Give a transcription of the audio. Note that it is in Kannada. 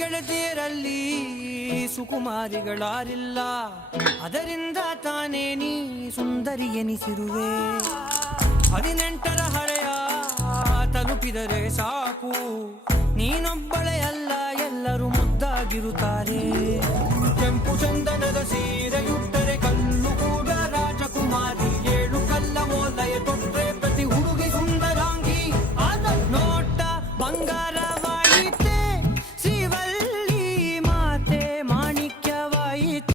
ಗೆಳತಿಯರಲ್ಲಿ ಸುಕುಮಾರಿಗಳಾರಿಲ್ಲ, ಅದರಿಂದ ತಾನೇ ನೀ ಸುಂದರಿ ಎನಿಸಿರುವೆ. 18ರ ಹರೆಯ ತಲುಪಿದರೆ ಸಾಕು, ನೀನೊಬ್ಬಳೇ ಅಲ್ಲ ಎಲ್ಲರೂ ಮುದ್ದಾಗಿರುತ್ತಾರೆ. ಕೆಂಪು ಚಂದನ